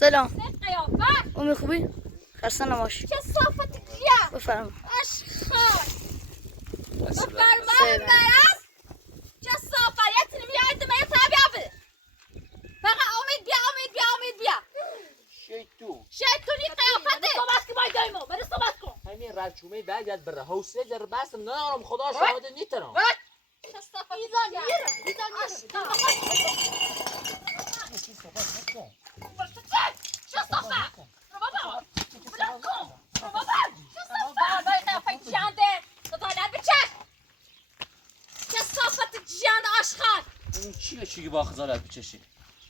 سلام امی خوبی؟ خسته نباشی. چه صافت کیا بفرما. اشخاص بفرما برس چه صافت میاد من تابع بده فقط امید بیا شیطونی قیافته صحبت که باید دایمو برای صحبت کن همین رجومه باید بره حوصله در بس ندارم خدا شاهد نیترم چه صافت ایزان چه صافت بابا چه صافت وای قیافه جانده دادن بچه چه صافت جاند آشخال این چیه با خزالت بچشی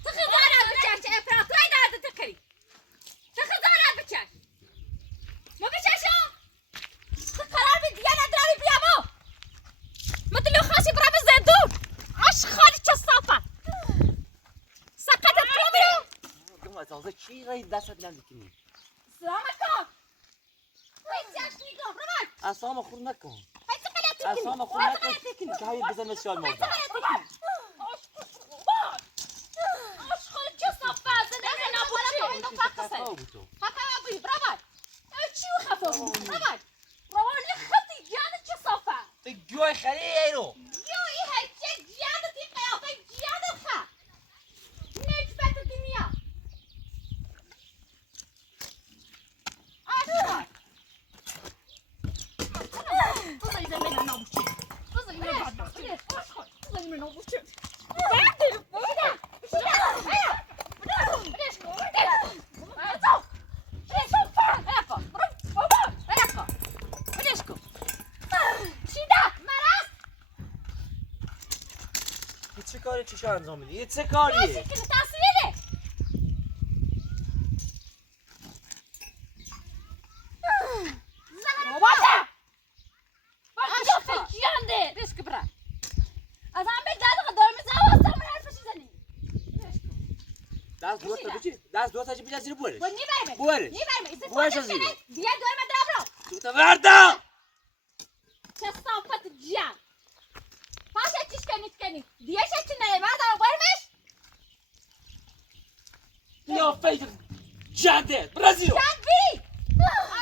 تو خزالت بچه چه افراطی دارد تکری چه خزالت بچه ما بچشم تو قرار بی دیگه نداری بیا ما مثل خاصی برای زندون آشخال چه صافت سقط تو میرو از آزه چی رای دست نمیکنی سلام کن هیچ نگاه برو اسام خور نکن هیچ قلت تکنی اسام خور نکن که هایی بزن مسیال مرده آشخال چه صافت زنده نبوچی خفا بودو خفا بوی برابر چی خفا بوی برابر روانی خطی جان چه صافت بگوی خری ایرو یوی هیچ جان تی قیافه جان خا نجبت دنیا آشخال بزنی زمین نبوچی بزنی من آشخال بزنی من نبوچی چه کاری چیشو انجام میدی؟ یه چه کاریه؟ دست دو تا چی بیاد زیر بورش بورش بورش از زیر تو تا وردا چه صافت جان پاشه چیش کنی دیگه چی نه بعد برمش یا فید جنده برازیلو جان بی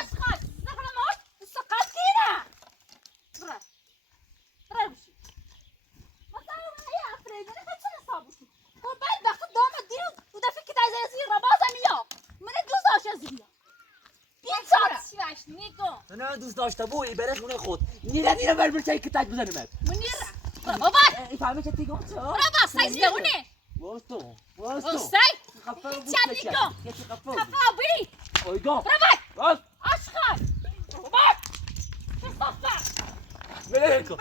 آشخاص زخم موت سقط کینا برا بشی مثلا هي افريد انا كنت صابوشي وبعد باخد دوما ديرو وده فيك تاع زي رباطه ميا من دوزاش ازيا بيتزا سياش نيكو انا دوست داشته بوی برش مونه خود نیره بر چای که تاج بزنه مد منير بابا فهمی چه تیگم چه برا سايز دونه واسطو ساي خفا بود نيكو خفا خفا بي اویدو برا باز اشخاص بابا تصفى ملكو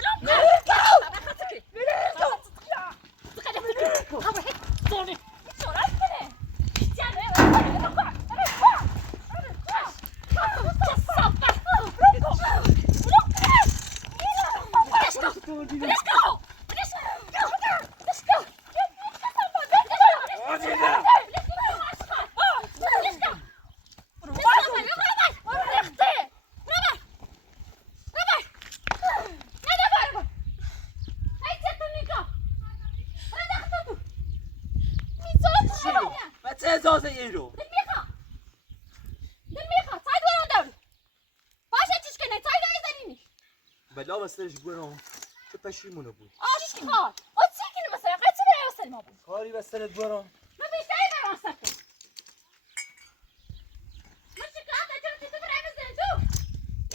اجازه ایرو دمیخا ساید ورا دور باشه چیش کنه ساید ایزنینی بلا واسش برام چه پشیمونه بود آش کی ها او چی کنه مثلا قصه برای واسل ما بود کاری واسلت برام من بیشتری برام سکه من شکایت اجازه تو برای واسل تو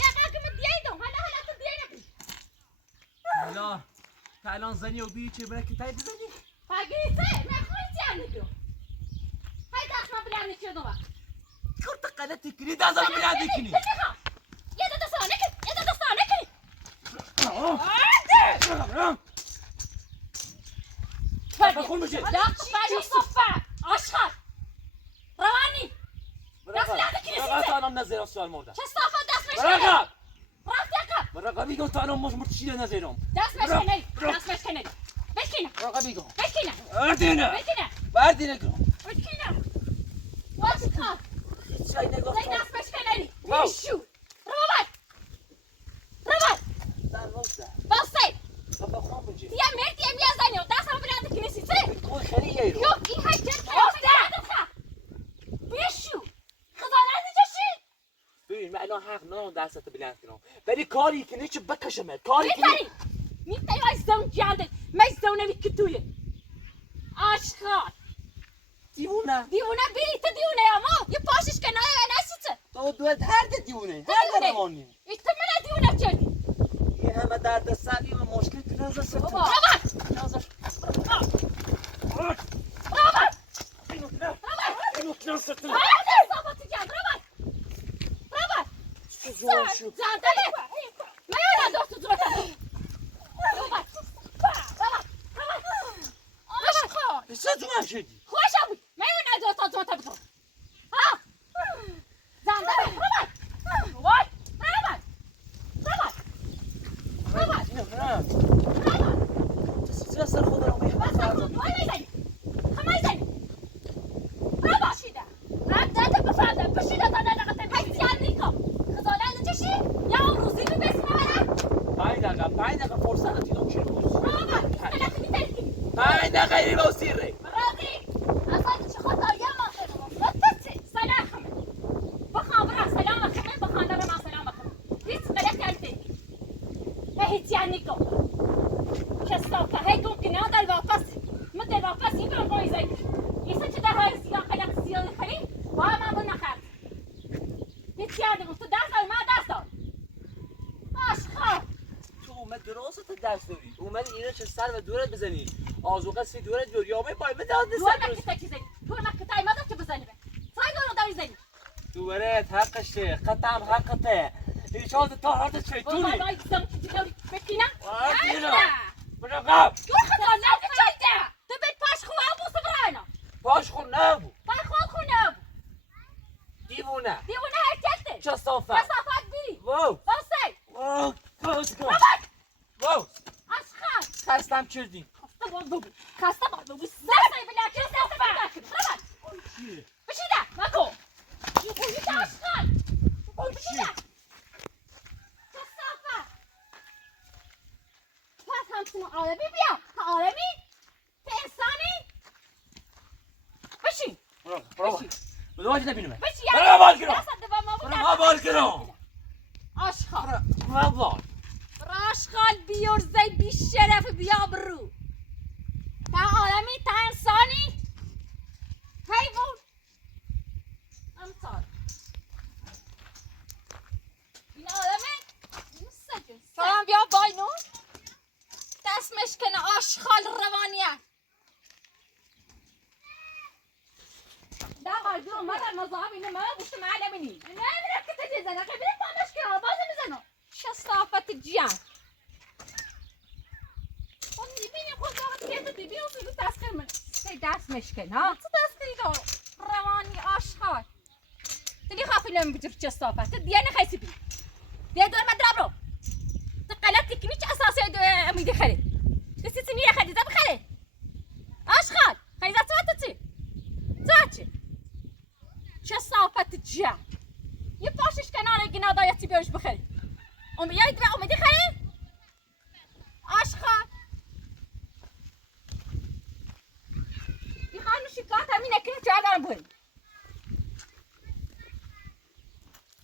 یا قاعد من دیایدم حالا تو دیای نبی لا الان زنی و بی چه برای که تای بزنی فاگیسه نخواستی عنده هاي داخل ما بلعني شو ضوء كنت قلت كري ده زلمه بلادي كني يا ده صانك يا ده صانك بقول مش لا باجي صفع اشخر رواني رقا انا منزل السؤال مرده شو الصفة داس مش رقا رافيك رقا بيقول انا مش مرتشيل نزلهم داس مش كني داس مش كني بشكينا رقا بيقول بشكينا اردينا بشكينا باردينا بشكينا واشخر چای نگاه زي کن. دست مشكلة واو. شو ربط در واسه. بصي بابا خون بجی. يا مرتي يا ميا زاني وداسم بلاد كنيسي سي توی خیلی یه رو. يو این هاي جد بيشو خزانة جشي ببین من الان حق ندارم دستت بلند کنم ولی کاری که نیچه بکشمت کاری که ميتاري ميتاري واي زون جاندت ما يزونه لك كتوية اشخاص دیوونه بيري تديونه يا مو يباشش كنايا انا نسيت تو دوت هر ده دیوونه هر ده روانی يتمنى ديونه جدي یه همه درد سر یه مشکل که نازه سرطان ربط نازه ربط اینو کنار سرطان ربط صابتي جان ربط زوان شو زاندلي ما يلا دوست زوتا ربط اشخاص بسه زوان شدی خوش ابوي ما يلا دوست زوتا بتو ها زاندلي ربط واي ربط اینو نه سر خود رو میخوام فرزاد پنج دقیقه فرصت دیدم چه روز پنج دقیقه ایری با سیره تو اومد درست درس داری اومد اینو چه سر و دورت بزنی آزوقه سی دورت بیار یا می باید داد دورت حقشه ختم حقته ایشان تا هرد شیطونی برقم باش خون نبو دیوونه چه صافه واو واو کاس کن واو خستم کردیم عالمی بیا عالمی تو انسانی بشین برو بدوش نبینم بشین برو بال کنم دست دوام ما برو بال کنم آشخال برو بال راشخال بیار زی بی شرف بیا برو تا عالمی تا انسانی حیوان امثال این عالمه سلام بیا باینو دست مشکنه آشخال روانیه ده قلبی اومدن مزاحم اینه من گوشت معلمینی نمیره که تجیزه نقه بیره با مشکنه بازه میزنو چه صافت جان خب میبینی خود وقت که تو دیبی اون سوی دست کرمه سی دست مشکن ها تو دست کری روانی آشخال دلی خافی نمی بجر چه صافت دیگه نخیسی بی دیگه دور مدراب رو تو قلت کنی چه اساسی امیدی خرید دستی سنی خریده بخره آشخال خریده تو چی؟ تو چه صافت جان یه پاشش کنار گنا دایتی بیارش بخری امیدی به امیدی خری؟ آشخال این خانم شکات همین اکنی چه دارم بایی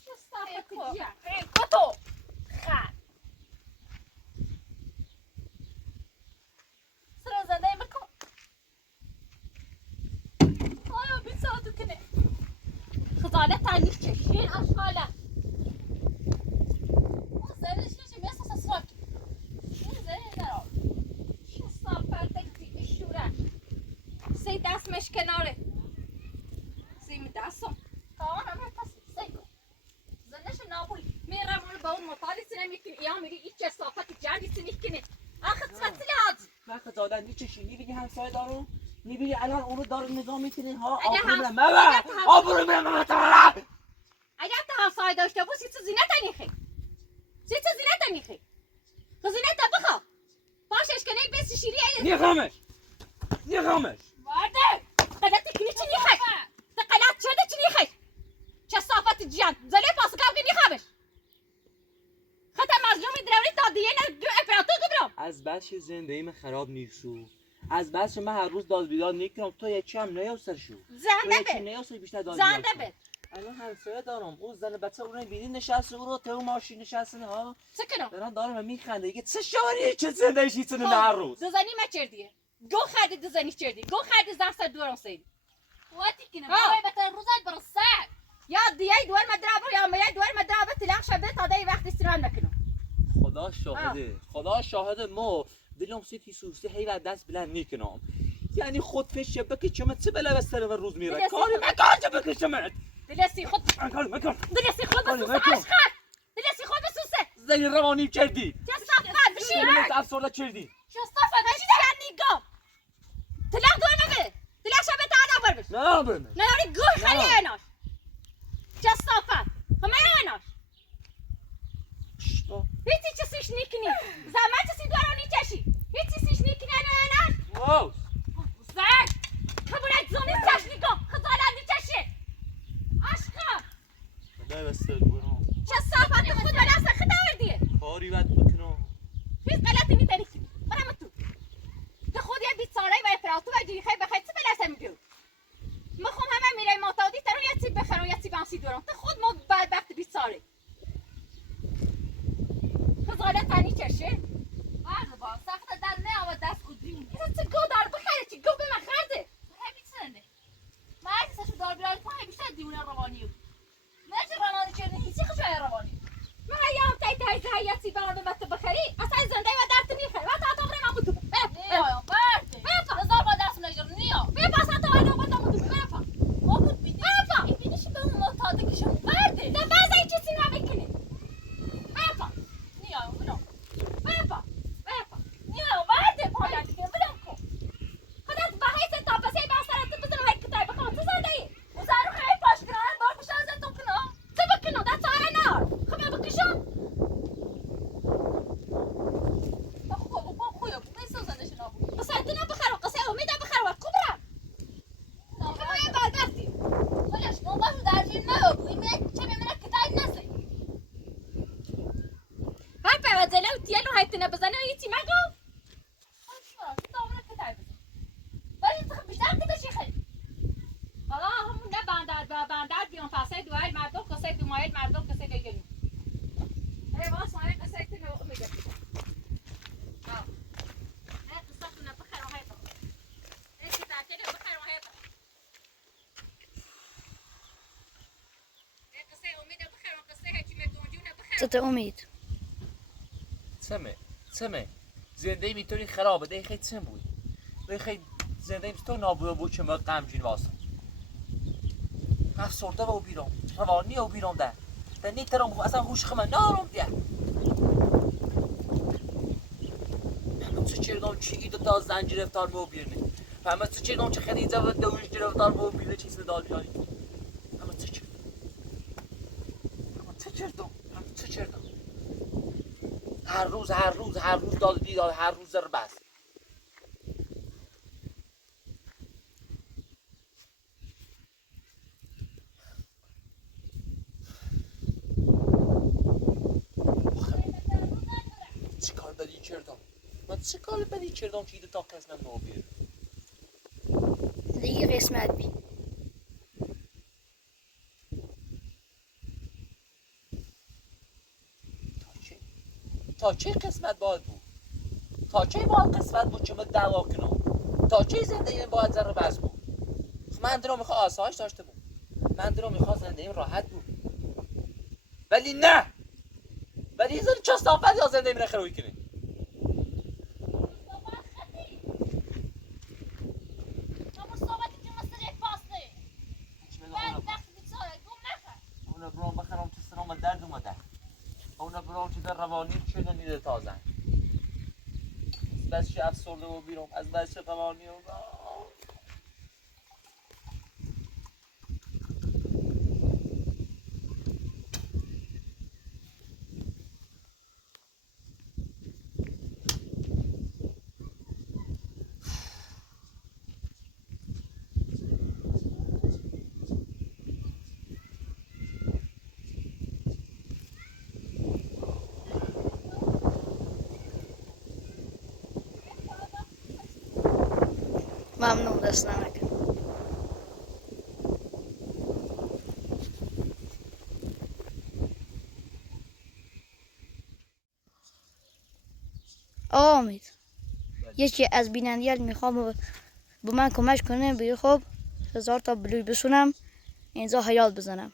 چه صافت جان کتو خان سر زده بکن آیا بی ساعتو کنه خزانه تانیش چشین آشخاله زرش نشه مثل سسراک این زره نرا چه صافت دیگه شوره سی دست مش کناره سی می دستم کاوان همه پسی سی کن زنش نابوی میرم اون با اون مطالی سینه میکنی یا میری این چه صافت جردی سی میکنی آخه تصفتی لازم من خزادن نیچشی نیبینی همسایه دارم نیبینی الان اونو داره نگاه میکنین ها اگه آبرو هم- میرم مبر آبرو میرم مبر اگر تا همسایه داشته بود سی تو زینت نیخی سی تو زینت نیخی تو زینت بخوا باشش کنی بسی شیری نیخامش وارده قلت کنی چی نیخی قلت شده چی نیخی چه بس زنده من خراب نیستو از بس من هر روز داد بیداد میکنم تو یه چی هم نیاستشو زنده چی به نیاستی بیشتر داد زنده به الان همسایه دارم اون زن بچه اون بینی نشسته او رو تو ماشین نشسته ها چه کنم دارم دارم میخنده دیگه چه شوری چه زنده شی چه هر روز دزنی ما چردیه گو خردی دزنی چردی گو خردی زن سر دورم سید وقتی کنم برای بهتر روزت برسد یا دیگه دور مدربو یا میای دور مدربو تلاق شبه تا دی وقت استراحت نکنم خدا شاهده ما دلم سیتی سوسته هی و دست بلند میکنم یعنی خود فشه بکی چمت چه بلا بستر و روز میره کاری مکان چه بکی چمت دلسی خود کاری مکان دلسی خود بسوسه عشقت دلسی خود بسوسه زنی روانی کردی چه صفت بشی دلت افسرده کردی چه صفت بشی یعنی گم تلاق دور مبه تلاق شبه تا آدم بش نه برمه نه یاری گوی خلی ایناش چه صفت همه ایناش هیچی چیزیش نیکنی زمان چیزی دورانی چشی هیچی چیزیش نیکنی ایناش واو زن خبرت زونی چش نگم خزالت نیچشی عشقم بلا بستر برام چه صفت خود ولی اصلا خدا وردیه کاری بد بکنم هیچ غلطی نداری کنی برم تو تو خود یه بیچاره و افراطی و جیخه بخیر چه بلسه میگو میخوام همه میره معتادی ترون یه چیز بخرم یه چیز بانسی دورم تو خود ما بدبخت بیچاره خزالت تنی چشه برد با سخت در نه آمد دست کدیم چه گو دار بخره چه گو به من خرده همین سنده من اگه سشو دار بیاری تو بیشتر دیونه روانیو نه چه روانی چرنی هیچی خشای روانی من هیام تای هیاتی برام به بخری اصلا زنده و درت میخره و تا تو برم بودو نیا برده هزار با دست نجر نیا بپا تا اینو بودم بودو بپا ما بود بیدی بپا این بیدیشی به اون معتادگیشون برده ده بعضی این چیزی رو بکنی بپا نیا اونو بپا نیا برده پایان دیگه بلم کن خودت به حیث تاپسی با سرت بزنم هی کتای بخوام چه زنده ای اون زن رو خیلی پاش کنن بار پشت ازتون کنم چه بکنم ده چاره نار خب بکشم خوب با خوب میسو زنش نبود بس انتنا بخرم قصه امید بخرم و کبرم خب یه بدبختی ولش کن باشو در جیر نبود این چه میمونه کتای نسی هر پیوزله و تیلو هایتونه بزنه و یه چی مگو حالا همون نه بندر بیان پسه دوائل مردم کسه دومایل مردم کسه بگیریم ای باز مایل کسه تنو میگه نه قصه کنه بخرم های بخرم ای که تاکیده بخرم های بخرم ای قصه امید بخرم قصه هیچی مدونجونه بخرم چطور امید سمه زنده میتونی خرابه ده خیلی سم بود ده خیلی زنده تو نابود بود که ما غمگین واسه افسرده و بیرون روانی و بیرون ده نیترم اصلا خوش خمه نارم ده همه تو چرگام چی ایدو تا زنجیر افتار مو بیرنه همه تو چرگام چه خیلی اینجا دویش جیر افتار مو بیرنه چیز ندار بیاری همه تو چرگام هر روز داد بیداد هر روز در بس چه کار بدی کردم که ایده تا کس نمو بیاره دیگه قسمت بی تا چه قسمت باید بود تا چه باید قسمت بود که من دعوا کنم تا چه زندگی باید ذره بس بود من دلم میخواد آسایش داشته بود من دلم میخواد زندگی راحت بود ولی نه ولی این زن چستافت یا زندگی من خروی کنه اون برام بخرم تو سرام درد اومده اون برام چیز روانی چه نیده تازه بس چه افسرده و بیرم از بس چه روانی و ممنون دست نکن. آقا امید یکی از بینندگان میخوام به من کمک کنه بگه خب 1000 تا بلوی بسونم اینجا حیات بزنم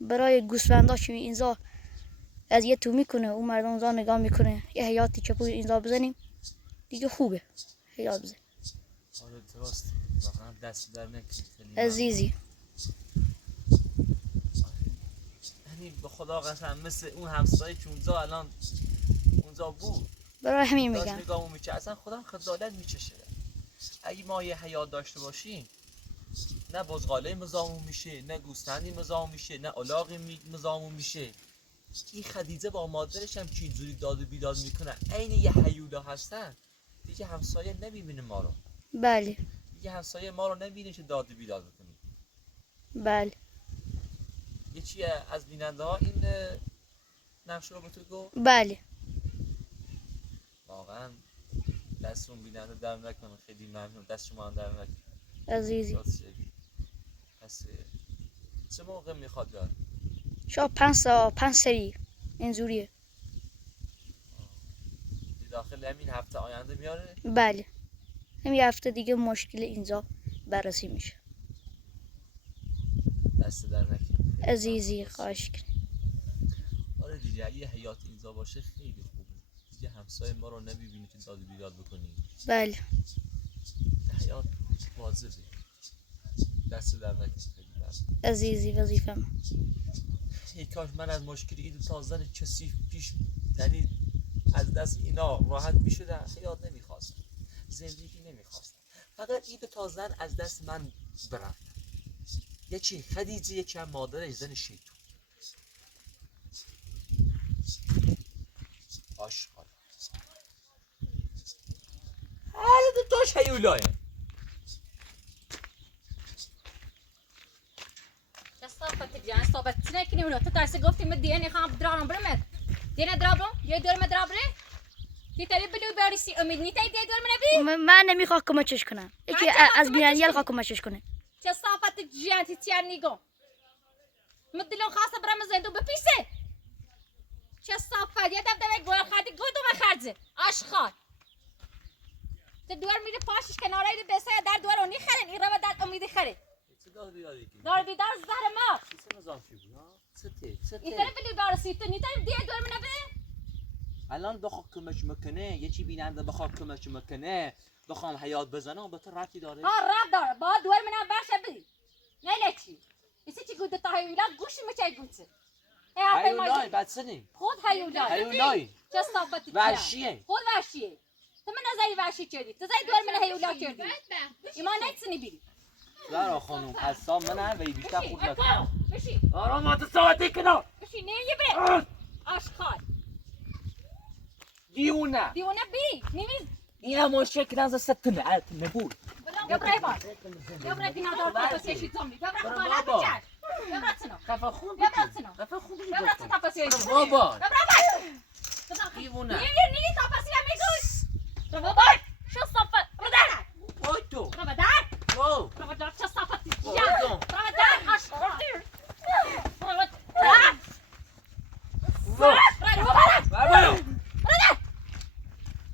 برای گوسفندا که اینجا از یه تو میکنه اون مردم اونجا نگاه میکنه یه حیاتی چپوی اینجا بزنیم دیگه خوبه حیات بزن. آره درست واقعا دست در نکنید خیلی عزیزی یعنی به خدا قسم مثل اون همسایه که اونجا بود برای همین داشت میگم نگاهمون میچه اصلا خودم خجالت میچشه اگه ما یه حیات داشته باشیم نه بزغاله مزامون میشه نه گوسفندی مزامون میشه نه الاغی مزامون میشه این خدیجه با مادرش هم که اینجوری داد و بیداد میکنن عین یه هیولا هستن دیگه همسایه نمیبینه ما رو بله دیگه همسایه ما رو نمیبینه که داد و بیداد بکنیم بله یه چیه از بیننده ها این نقش رو به تو گفت بله واقعا دستون بیننده در نکنه خیلی ممنون دست شما هم در نکنه عزیزی پس چه موقع میخواد یاد شاید 5 سری اینجوریه داخل همین هفته آینده میاره بله همین هفته دیگه مشکل اینجا بررسی میشه دست در نکنه عزیزی خواهش کنم آره دیگه یه حیات اینجا باشه خیلی خوبه دیگه همسایه ما رو نمیبینی که داد و بیداد بکنیم بله حیات واجبه دست در نکنه خیلی ممنون عزیزی وظیفم ای کاش من از مشکل این تازن کثیف پیش یعنی از دست اینا راحت میشدم حیات نمیخواستم زندگی نمیخواستم فقط این تازن از دست من برفت یکی خدیجه یکی هم مادرش زن شیطون آشغال هر دو تاش هیولایه صافت جان صافت نکنی ولو تترسي قفتي مدي اني خام درام برمت دينا درابو يا دور ما درابري دي تري بلو باريسي اميدني تاي دي دور من ابي من نمیخوام کمکش کنم یکی از بینندگان خواهم کمکش کنه چه صافت جان تياني گو مدلو خاصه برام زندو بپیسه چه صافت یا دب گل خادی گودو ما خرجه اشخال تدور میره پاشش کنارای بسه در دور اونی خرن این رو در امید خره دار بیدار زهر ما چه نظام چی بود ها؟ چه ایتر بلی دار سیتو نیتر دیه دور من ابی الان بخواد کمک میکنه یکی بیننده بخواد کمک میکنه بخوام حیات بزنم به تو ربطی داره راب داره با دور من باشه بی نه لچی ایسی چی گوده تا هیولا گوش میچای گوشه هیولای بچنی خود هیولای چه صافتی وحشیه خود وحشیه تو من نزایی وحشی چردی تو زایی دور من هیولا کردی ایمان نکسنی بیری زارا خانم قسام من هم وی بیشتر خود نکنم بشی آرامات ساعتی کنم بشی نیمی بره آشخال دیونه بی نیمی این هم مشکل از ستنه اتنه بود یا برای با یا برای دینا دار تفسیشی زمبی یا برای بالا بچه یا برای تنو خفه خوب یا برای تنو خفه خوب یا برای تنو تفسیشی بابا یا برای دیونه نیمی تفسیشی میگوش رو بابا شو صفت رو در وای تو رو در واو رو در چه صفتی واو رو در آشخال رو در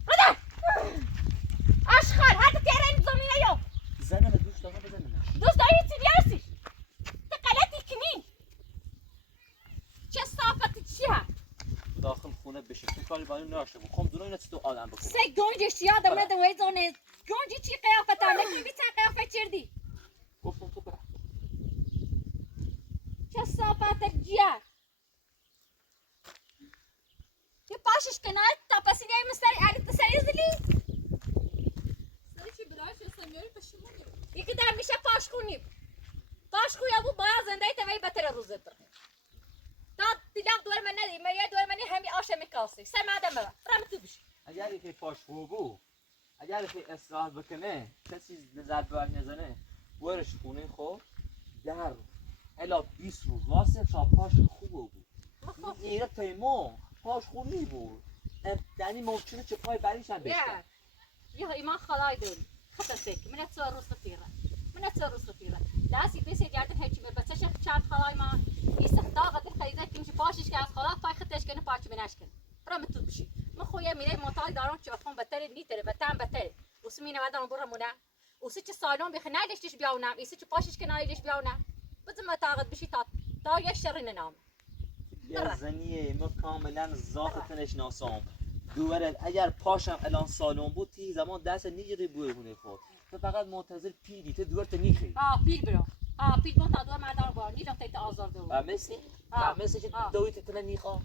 بابا آشخال حتی تیره این زمینه یو زنم دوست دارم بزنم دوست داری چی بیارسیش تو قلطی کنی چه صافتی چیه داخل خونه بشه تو کاری با این نراشه بود خب دونه اینا چطور آدم بکنم سه گنجش یادم نده وی زونه گنجی چی قیافت هم نکنی چه قیافت چردی گفتم تو برم چه صافت جیه یه پاشش کنار تا پسی نیای مستری علی تسری زلی سری چی برایش استمیاری پشیمونی یکی در میشه پاش خونی پاش خوی ابو باید زنده ای توی بطر روزت بره تا دیدم دور من ندی من یه دور منی همی آشه میکاسی سر مادم ببر برم تو بشی اگر یکی پاش خوبو اگر یکی اصلاح بکنه کسی نظر بر نزنه برش خونه خب در الا 20 روز واسه تا پاش خوبو بود این تیمو پاش خونی بود یعنی ممکنه چه پای بریش هم بشکن يا إيمان خلاي دول خطر سك من أتصور روس خطيرة من أتصور روس خطيرة لا سي بس يجعدن هيك من بس شاف شعر خلاي ما يستخداغ قد خيزة كمشي باشش كاس خلاص باي خطش كنا باش مناش كنا برا متل بشي ما خويا ميلي موتاي دارون تشوفون بتر نيتر بتام بتر وسمينا بعد برا منا وسيتش صالون بخنا ليش تش بياونا يسيتش باشش كنا ليش بياونا بس ما تاخذ بشي تا يشرنا نام یه زنیه ما کاملا ذاتتنش ناسام دوباره اگر پاشم الان سالون بود تی زمان دست نیجری بوی هونه خود تو فقط منتظر پیلی تو دوباره نیخی پیل برو پیل مون تا دو مردان بار نیجا تیت آزار دو و مثل که دوی تتنه نیخا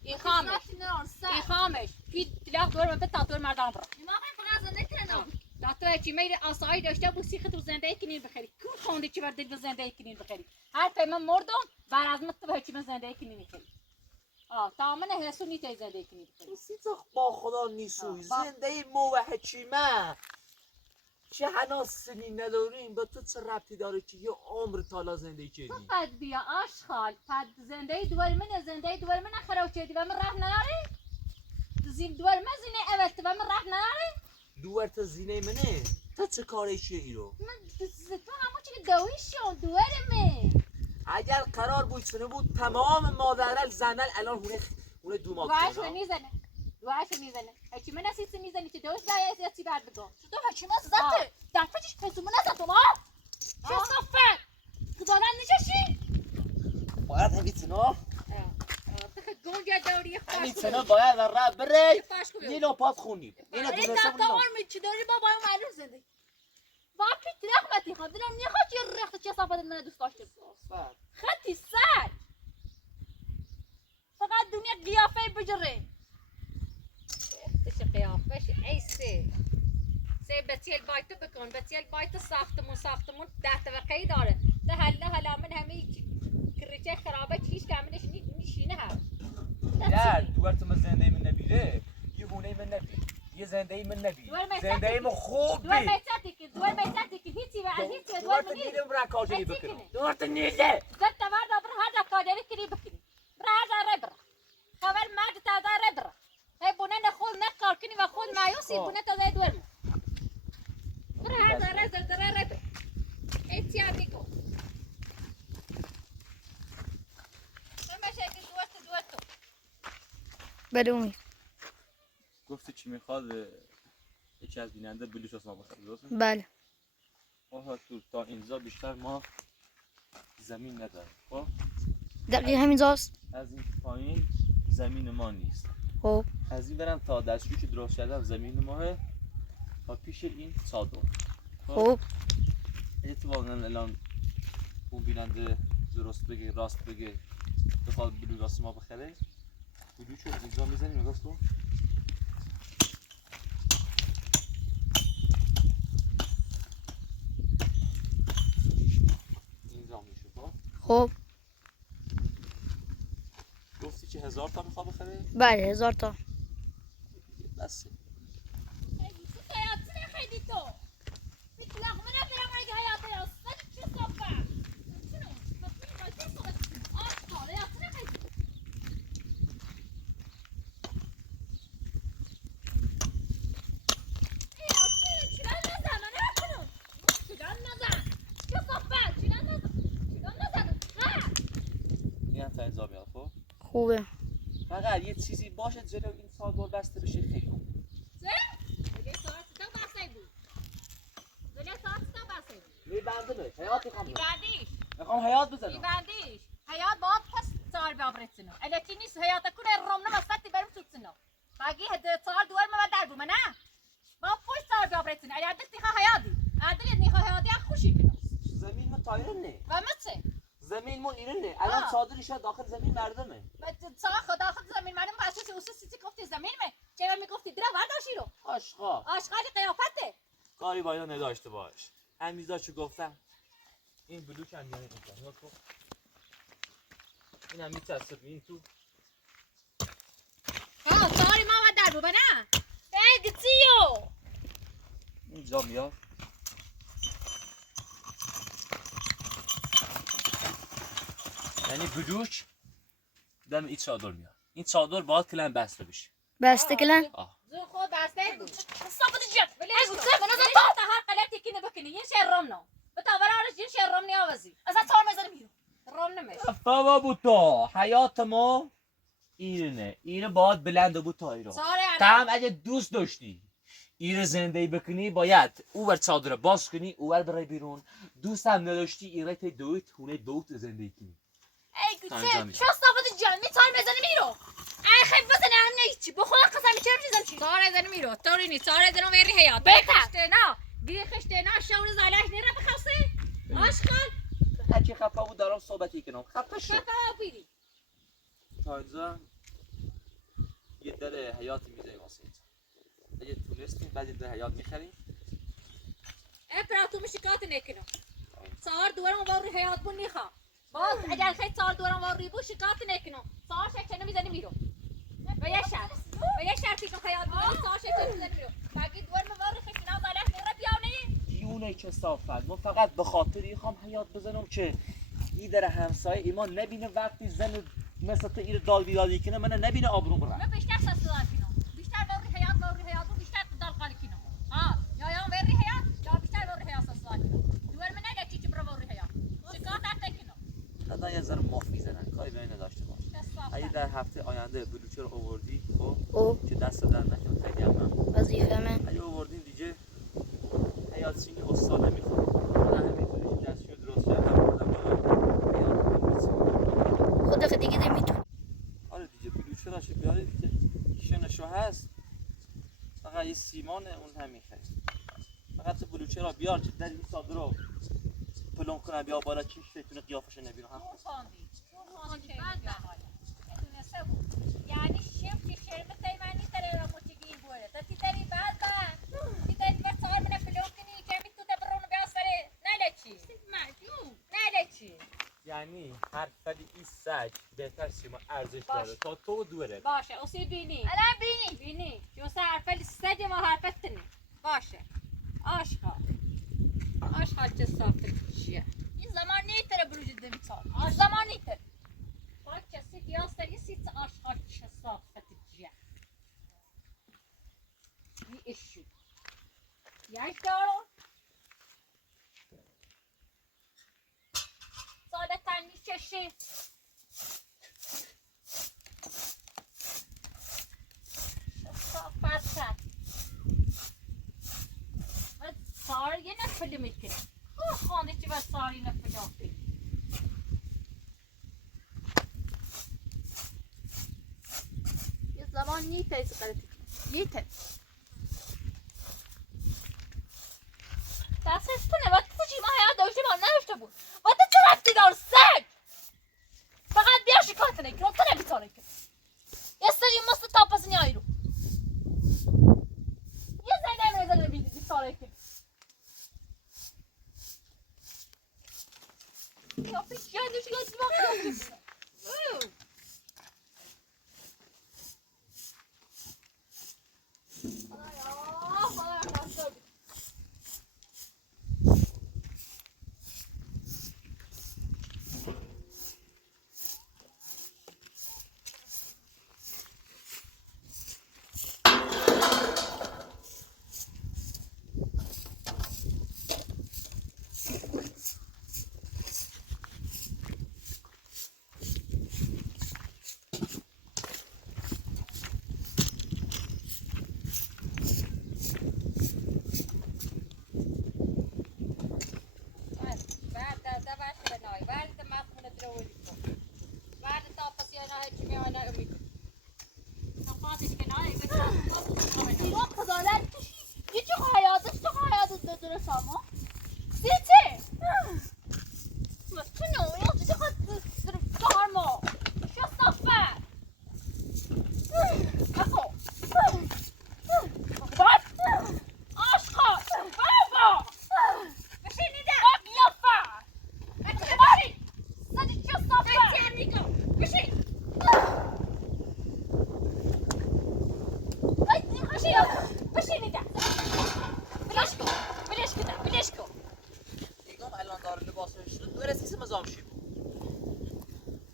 خامش پیل تلاق دور من بتا دور مردان برو ما فقط زنده کنم لا تو چی میره آسایی داشته بو سیخت و زنده کنین بخری کو خونده چی بر دل زنده کنین بخری هر پیما مردم بر از مت به چی من زنده کنین بخری تمام نه هسو نیت زنده کنین بخری سیتخ با خدا نیسوی زنده موحد چی من چه هناز سنی نداریم با تو چه ربطی داره که یه عمر تالا زندگی کردی فقط بیا آشغال فقط زنده دور من خراب کردی و من راه نداره زین دور من زینه اول و من راه نداره دوباره تا زینه منه تا چه کاره چیه ایرو من تو همون چی که دویشون دوره اگر قرار بود چنه بود تمام مادرل زنل الان هونه دوماغ دوهاش میزنه هیچی من نسیت میزنی که دوش دایی از چی بعد بگو شده هرچی ما زده دفعتش پسومه نزد ما چه صفت خدالا نجاشی باید همیتنا گونجا دوری خواست همیتنا باید را بره یه لپات خونیم این دستاور میچی داری بابا معلوم زنده با پیت رحمتی خود دلم نخواد چه رخت چه صفت من دوست داشتم خطی سر فقط دنیا قیافه بجره ايش قيافش اي سي بتيل بايت بكون بتيل بايت ساختمون ده طبقه داره ده هلا من همه کرچه خرابه چیش کاملش نشینه ها یا دوباره تو زنده من نبیره یه هونه من نبی یه زنده من نبی زنده من خوب دور بی بیتاتی که هیچی و از هیچی دور دوباره منی نیدم را کاری بکنم دوباره نیده زد تبار دبر هذا کاری کنی بکنی برا ربر خبر مرد تازه ربر هی بونه نخود نکار کنی و خود مایوسی بونه تازه دور برا هذا ربر ایتیا بیکو بدونی گفتی چی میخواد یکی از بیننده بلیش اصلا بخواد درسته؟ بله آها تو تا اینجا بیشتر ما زمین نداریم خب دقیقا همینجاست از این پایین زمین ما نیست خب از این برم تا دستشویی که درست کردم زمین ماه تا پیش این چادر خب اتفاقا الان اون بیننده درست بگه راست بگه بخواد بلو راست ما بخره بلو چون اینجا میزنیم نگاه کن اینجا میشه خب گفتی که 1000 تا میخواد بخره بله 1000 تا بس hayatını kaydetto. Bir kulağımına veremem hayatı yazsın. Şu sofa. Şunu. Bakın bakın sofa. Aç kal hayatını kaydetto. Hayatını çıran nazar ne yapıyorsun? Çıran nazar. Şu sofa. Çıran nazar. Çıran nazar. Ha. این هم تا اینجا بیاد خب خوبه فقط یه چیزی باشه جلو این چادر بسته بشه خیلی خوب Öyle saatinde bahsediyor. Öyle saatinde bahsediyor. میبندمش حیات میخوام Güvendiş. میخوام حیات بزنم Güvendiş. Hayat bana pas sahibi abretsin. Elektriniz hayata kune romna masfati benim tutsun. Bagi hadi sar duvar mı var bu mana? Bana pas sahibi abretsin. Eğer de tika hayatı. Adil ni hayatı ya خوشی کنه. زمین ما طایره نه و متى؟ زمین ما ایرانه الان چادرش داخل زمین مردمه بعد صاخ داخل زمین مردم اساس اساسی گفتی زمین می؟ چرا میگفتی درا برداشتی رو؟ آشقا آشغال قیافته. کاری با اینا نداشته باش همیزاشو گفتم این بلوک هم یعنی نگاه کن این هم میچسته این تو ساری ما و در بو بنا. ای گتیو. اینجا میاد یعنی بلوک دم این چادر میاد این چادر باید کلن بسته بشه بسته کلن آه زو خو درسته بود صافت جد ولی اگو چه من از تا هر غلطی که بکنی یه شعر رمنا بتاور آرش یه شعر رمنی آوازی از تار میزنم میرو رم نمیش بابا بوتا حیات ما اینه اینه باید بلند بود تا ایران ساره تام اگه دوست داشتی ایره زندگی بکنی باید اوور چادر باز کنی اوور برای بیرون دوست هم نداشتی ایره تی دویت هونه دوت زندگی کنی اگو تا چه اینجا میاد. چه صافت جد می تار میزنم میرو ای خیلی بزنه هم نیچی بخدا قسم چرا چیزم چی ساره زن میرو تورینی ساره زن وری حیات بهتر. خشتنا گیری خشتنا شاور زالش نیره بخواسته آشکال هرچی خفه بود دارم صحبتی کنم خفه شو شکا بیری تا اینجا یه در حیات میزه واسه اگه تونستیم بعد در حیات میخریم اپراتو مشکات نکنم سار دورم واری حیات بون نیخا باز اگر خیلی سار دورم واری بو شکات نکنم سار شکل میزنی میرو و یه شرط پیشم حیات بون سار شکل میزنی میرو مگه دورم واری خشتنا زالش نیره بیاونی دیونه چه صافت من فقط به خاطر خوام حیات بزنم که این در همسایه ایمان نبینه وقتی زن مثل تو این دال بیدادی کنه من نبینه آبرو برم من بیشتر سسدار کنم بیشتر واری حیات و بیشتر دال قالی کنم ها یا واری حیات یا بیشتر واری حیات سسدار کنم دورم نگه چی برو واری حیات شکات نکنم حتی یه ذره ماف میزنن کاری به این نداشته باش اگه در هفته آینده بلوچه رو آوردی خب او که دست دادن نکن خیلی هم ممنون وظیفه من اگه آوردین دیگه حیات سینی استاد نمیخواد من همینطوری که دستشو درست کردم بردم بالا حیات هم می‌سازم. خدا که دیگه نمیتون آره دیگه بلوچه را چه بیاری دیگه شنشو هست فقط یه سیمانه اون هم میخرید فقط تو بلوچه را بیار که در این ساده رو پلم کنم بیا بالا چیش بتونه قیافش نبینه هم یعنی شفتی شرمت تایمانی تره را موچگی بوده تا تری بعد تی تری بعد سال من فلوم کنی کمی تو تبرون بیاسفره نلچی نلچی یعنی هر فلی این سگ بهتر سیما ارزش داره تا تو دوره باشه اسی بینی الان بینی بینی جوسه حرفل سج ما حرفتنی باشه آشغال چه صافت چیه این زمان نیتره بلو جده می تار این زمان نیتره خاک کسی دیاستر یه سیت آشغال چه صافت چیه bir eşit. Yaşlar. Zaten bir çeşit. Şafaklar. Ve sarıya ne film etkin? Oh, ondaki ve sarıya ne film etkin? یه زمان نیتره سقرتی نیتره دستش کنه وقتی تو چی ما حیات داشته ما نداشته بود وقتی چه رفتی دار سگ فقط بیا شکایت نکن تو نمیتاره کن یه سری مست تاپس نیایی رو یه زنگ نمیزنه بیتاره کن یا پیش یادی شکایت ما کنم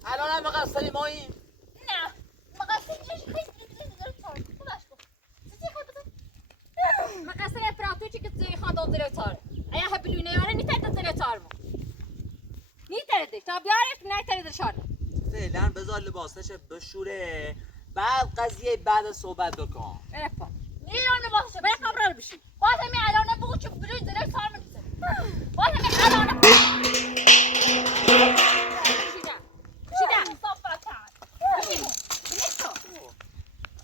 الان هم مقصری ماییم نه مقصر چیش خیلی داره تار کن بلش کن سیتی خود بزن داد زیر تاره ایا هبلونه یاره نیت زیر تار مو نیت ده تا بیارش نیت در شار فعلا بذار لباسش بشوره بعد قضیه بعد صحبت بکن. افا نیرانه باشه برای قبرال بشی باز همین الانه بگو که بلوی زیر تار می‌ریزه باز همین الانه شیدا صافت کرد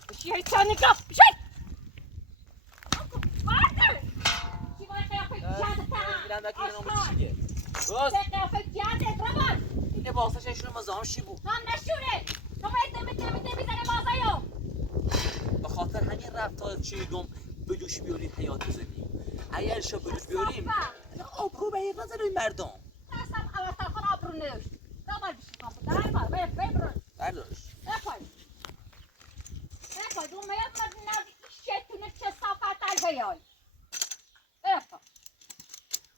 بشی هی چانی کف بشی وارده چی باید قیافه جاده میرم تا بکنم چیه راست قیافه جاده رمان این لباسش مزاحم چی بود هم نشوره تو باید دمت میزنه بازایو به خاطر همین رفتار چیگم به دوش بیارید حیات بزنیم اگر شو به دوش بیاریم آبرو به این نظر مردم دستم اوستا خون آبرو نداشت رمان بشی کامپو در بار ببرون برداشت افای افای دو میاد نازی شیطونه چه صافت البیای افا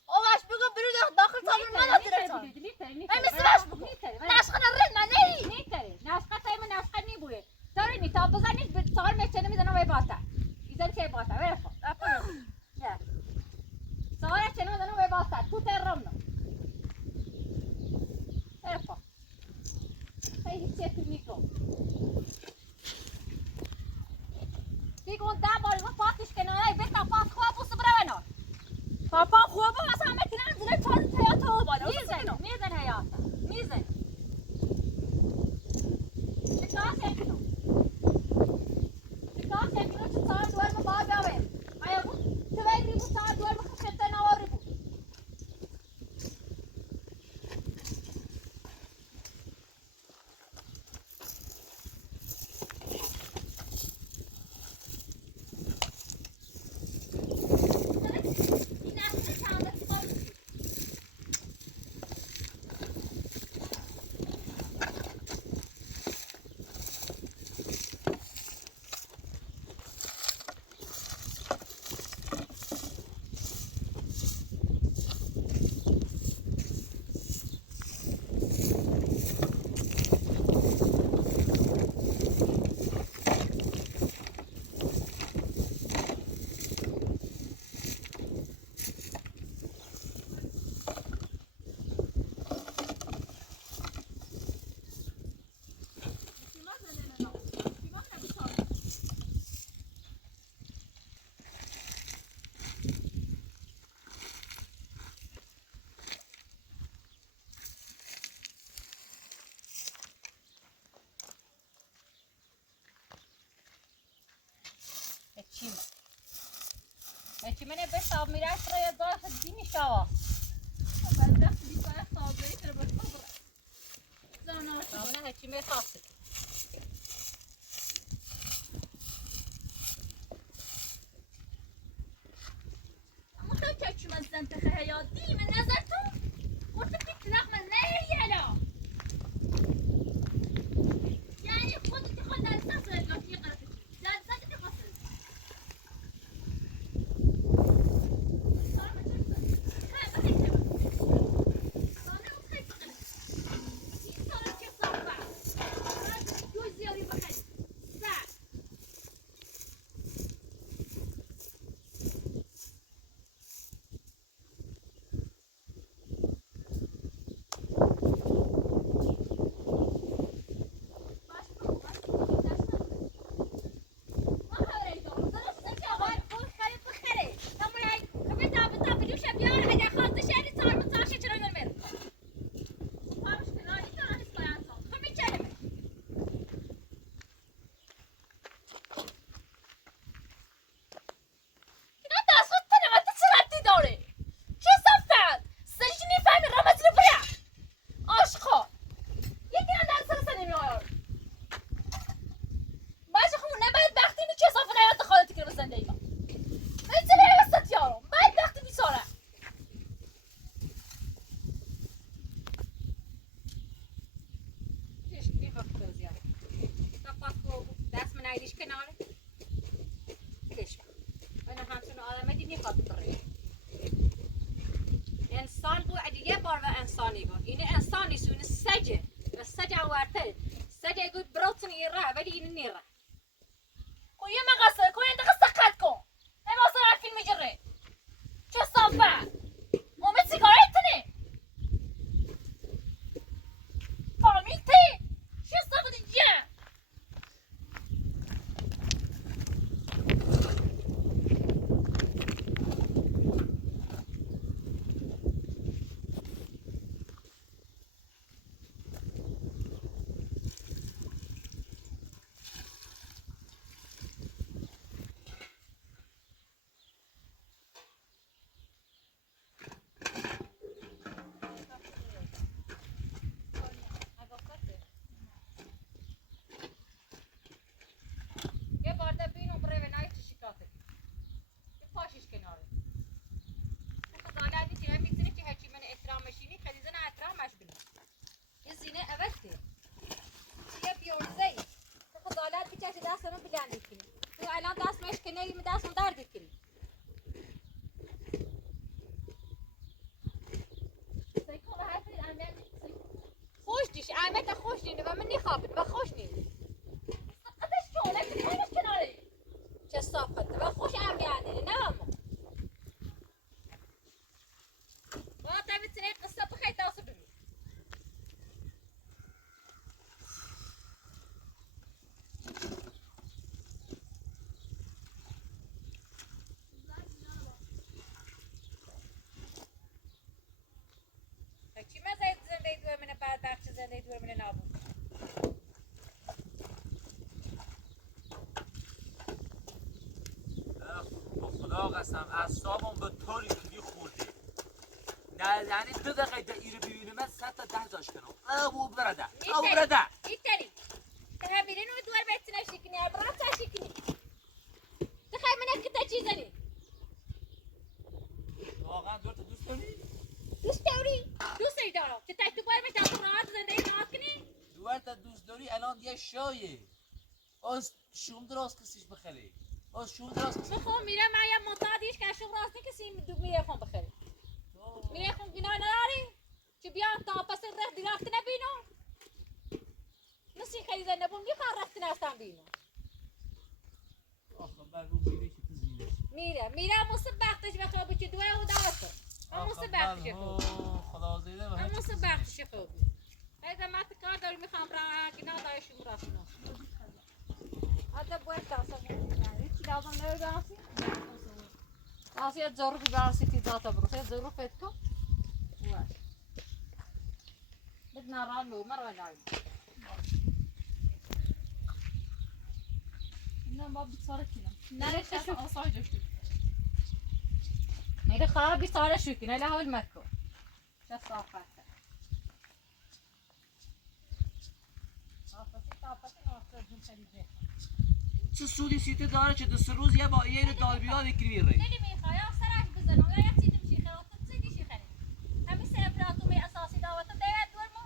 آواش بگو بلوی داخل تار من زیر تار همین سرش بگو نشخه نرد نه نیتره نسخه تایم نسخه نی بوده داره نی تا بزنید به سال میچنه میزنه وای باتا ایزن که باتا افا نه سال چنه میزنه وای باتا تو ترم نو افا هی چه تو میکو دیگه دا بال و پاتش کنه به تا پات خواب بوس برونه پاپا خوبه اصلا میتونن زیر تار تیاتو بالا میزن حیاتا میزن چیکار کنم چیکار کنم چه سال دوار ما باید بیایم آیا بود تو ولی بود سال دوار ما خشته نواری بود این اصلا چند تا چی منه به صاحب میره شرای داشت دینی شوا بعد دیگه صابری تر به خبر زانار نه چی می خاصه اما تو چی من زنت خیاطی من نظر تو قلت بيت رغم ما يلا يعني خذ تاخذ الاساس لو في قرفك لا الاساس تاخذ صار ما تشوف خايف اكتب صار خايف اقلب صار كيف صار جوزي يوري محل ساعه انسان بو عدیه بار و انسانی بود این انسانی سون سجه و سجه ورته سجه يقول بروتني يرى ولی این نیره کوی مقصر کوی انت قصه قد کن نمی واسه فیلم جره چه Kaffe! Och med cigaretter i! Fan, min te! Kyssa på din jävel! یه بارده بینو بره و نایی چی شکاته یه پاشش کناره خزانه ادی چیمه میتونه که هرچی من احترامشینی خیلی زن احترامش بینه یه زینه اوسته یه بیورزه ای خزانه ادی چه دستمو بلندی کنی تو الان دستمش کنه یه دستم درد کنی سيكون هاتي الأمان خوش دیش احمد خوش نینه و من نخوابد و خوش نینه قدش شغلك تكونش كناري چه صافت و خوش امیانه نه اما با تا میتونه قصه بخیر تاسو ببین هرچی من زنده دور من بعد بخش زنده دور من نابود خدا قسم اعصابم به طوری اینجوری خورده نه یعنی 2 دقیقه ده ایرو ببینه من 100 تا 10 داشت کنم او برده او برده میتری ته میرین و دور بیت نشکنی ابرا تشکنی تخیل من که تا چیزنی واقعا دور تو دوست داری؟ دوست داری دوست دارم که تا تو بار می تا راحت زندگی راحت کنی دور تا دوست داری الان یه شایه باز شوم درست کسیش بخری باز شوم درست کسیش بخون میره من یه معتادیش که شغل راست کسی میره خون بخری میره خون گناه نداری که بیا تا پس رخت درخت نبینو نسی خیلی زنده بون میخواه رخت نستم بینو آخه بر رو میره که تو زیرش میره مصب بختش بخواه بچه دوه و داسته هم مصب بختش خوب خدا زیده و هم هیچ مصب بختش خوب ایده من کار داری میخوام را گناه داری شما راست نست هذا باید داسته چی لازم نوی داستی؟ داستی یه ظروفی برسی تی ذاتا برو یه ظروف ات کن واش بدنا رانو مرة نايم إنه ما بتصاركينا نه شاف أصاي جوشتي میره خراب بیساره شو کنه له اول مکو چه صافته چه سودی سیته داره چه 2 روز یه با یه دالبیا بکری ری نلی میخوای سرش بزنم یا یه چیزی میشه خیلی تو چیزی شیخه همین سفراتو می اساسی دعوت دیت دور مو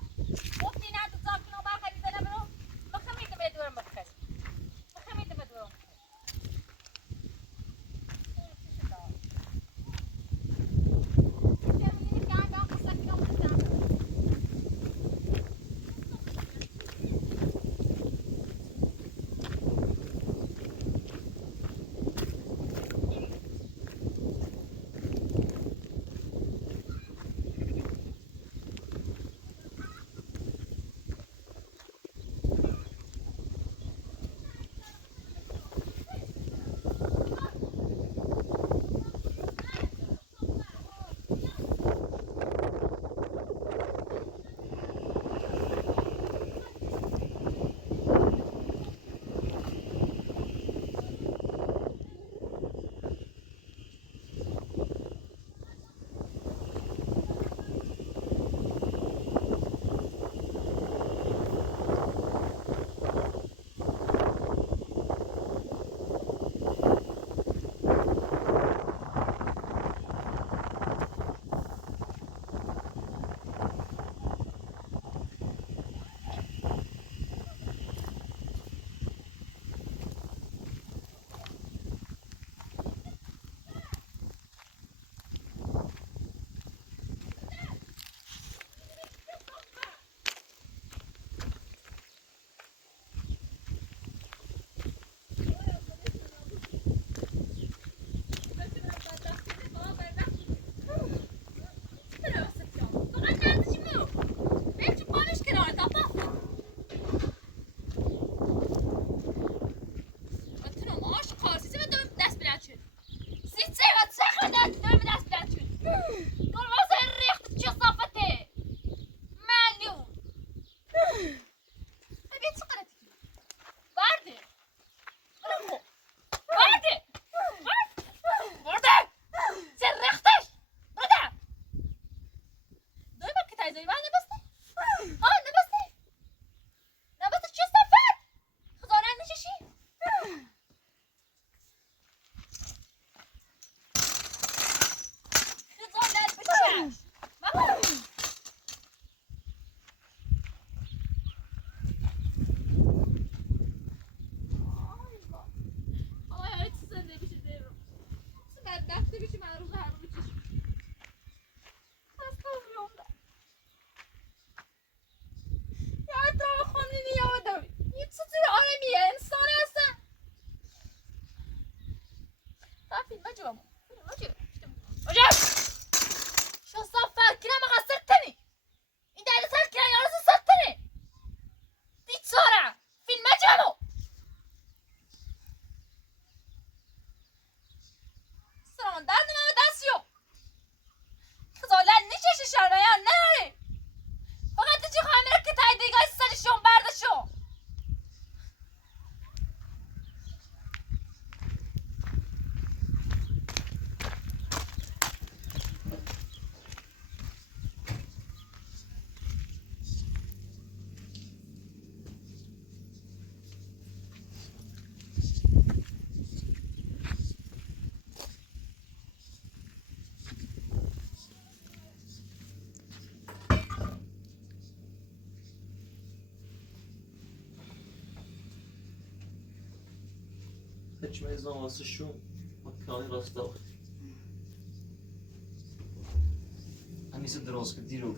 گفتی نه تو زاکنو با خیلی زنه برو بخمید به دور مخیر بخمید به دور تایزایی من نبسته نبسته نبسته چه سفر خزانه نششی خزانت بچش ماما آی چه زنده بشه دیرو چه بدبختی بشه من روز هر روز بچش یا خانه یادم یه چطور آرمیه انسان هستن فیلم مجموعه فیلم مجموعه شو صفر کنم مقصر تنی این دلیل سر کنم یارو سر تنی دیت سارا فیلم مجموعه سلام درد من دستیو خزالت نیچه شرمه یا نره فقط چی خواهی میره که تایی دیگاه سرشون بردشون هیچ میزان واسه شو مکانی راست داخت همیشه دراز کردی رو